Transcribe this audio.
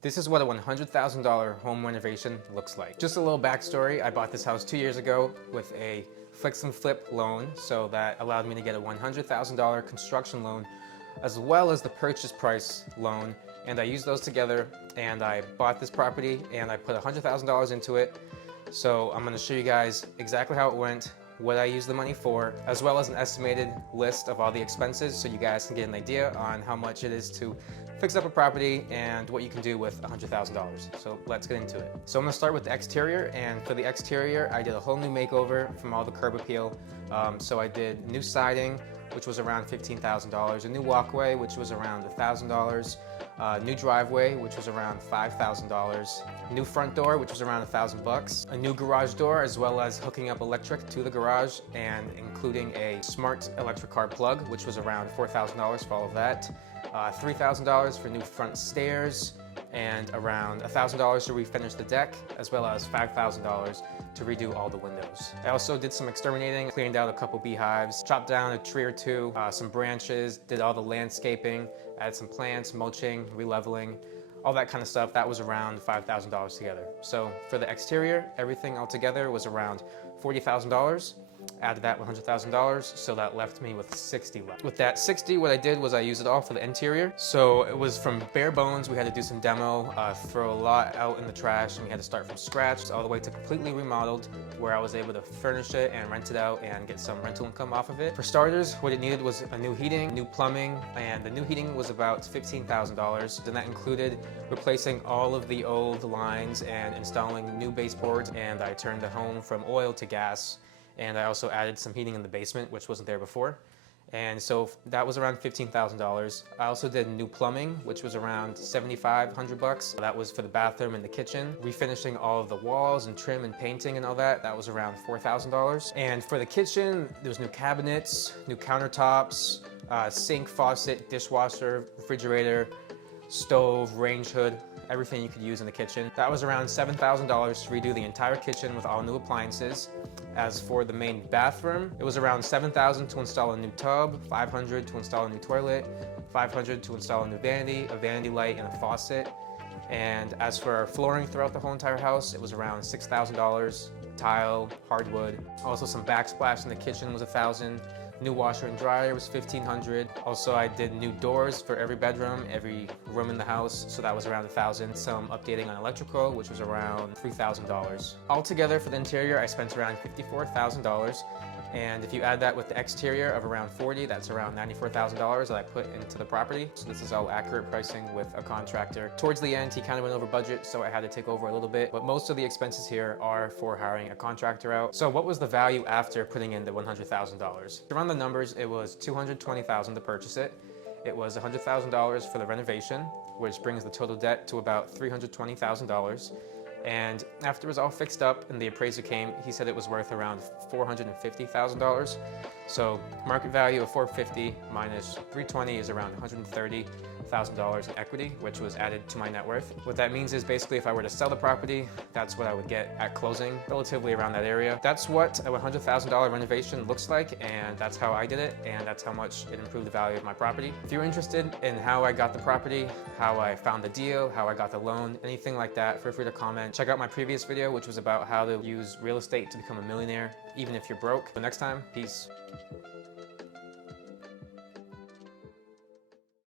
This is what a $100,000 home renovation looks like. Just a little backstory, I bought this house 2 years ago with a fix and flip loan, so that allowed me to get a $100,000 construction loan as well as the purchase price loan, and I used those together and I bought this property and I put $100,000 into it. So I'm going to show you guys exactly how it went, what I used the money for, as well as an estimated list of all the expenses so you guys can get an idea on how much it is to fix up a property and what you can do with $100,000. So let's get into it. So I'm gonna start with the exterior, and for the exterior I did a whole new makeover from all the curb appeal. So I did new siding, which was around $15,000, a new walkway, which was around $1,000, new driveway, which was around $5,000, new front door, which was around $1,000, a new garage door, as well as hooking up electric to the garage and including a smart electric car plug, which was around $4,000 for all of that, $3,000 for new front stairs, and around $1,000 to refinish the deck, as well as $5,000 to redo all the windows. I also did some exterminating, cleaned out a couple beehives, chopped down a tree or two, some branches, did all the landscaping, added some plants, mulching, releveling, all that kind of stuff. That was around $5,000 together. So for the exterior, everything altogether was around $40,000. Added that $100,000, so that left me with 60 left. With that 60, what I did was I used it all for the interior. So it was from bare bones. We had to do some demo, throw a lot out in the trash, and we had to start from scratch all the way to completely remodeled, where I was able to furnish it and rent it out and get some rental income off of it. For starters, what it needed was a new heating, new plumbing, and the new heating was about $15,000. Then that included replacing all of the old lines and installing new baseboards, and I turned the home from oil to gas. And I also added some heating in the basement, which wasn't there before. And so that was around $15,000. I also did new plumbing, which was around $7,500. That was for the bathroom and the kitchen. Refinishing all of the walls and trim and painting and all that, that was around $4,000. And for the kitchen, there was new cabinets, new countertops, sink, faucet, dishwasher, refrigerator, stove, range hood, everything you could use in the kitchen. That was around $7,000 to redo the entire kitchen with all new appliances. As for the main bathroom, it was around $7,000 to install a new tub, $500 to install a new toilet, $500 to install a new vanity, a vanity light, and a faucet. And as for our flooring throughout the whole entire house, it was around $6,000, tile, hardwood. Also some backsplash in the kitchen was $1,000. New washer and dryer was $1,500. Also, I did new doors for every bedroom, every room in the house, so that was around $1,000. Some updating on electrical, which was around $3,000. Altogether for the interior, I spent around $54,000. And if you add that with the exterior of around $40,000, that's around $94,000 that I put into the property. So this is all accurate pricing with a contractor. Towards the end, he kind of went over budget, so I had to take over a little bit. But most of the expenses here are for hiring a contractor out. So what was the value after putting in the $100,000? To run the numbers, it was $220,000 to purchase it. It was $100,000 for the renovation, which brings the total debt to about $320,000. And after it was all fixed up and the appraiser came, he said it was worth around $450,000. So market value of $450 minus $320 is around $130,000 in equity, which was added to my net worth. What that means is basically if I were to sell the property, that's what I would get at closing, relatively around that area. That's what a $100,000 renovation looks like, and that's how I did it, and that's how much it improved the value of my property. If you're interested in how I got the property, how I found the deal, how I got the loan, anything like that, feel free to comment. Check out my previous video, which was about how to use real estate to become a millionaire, even if you're broke. But next time, peace.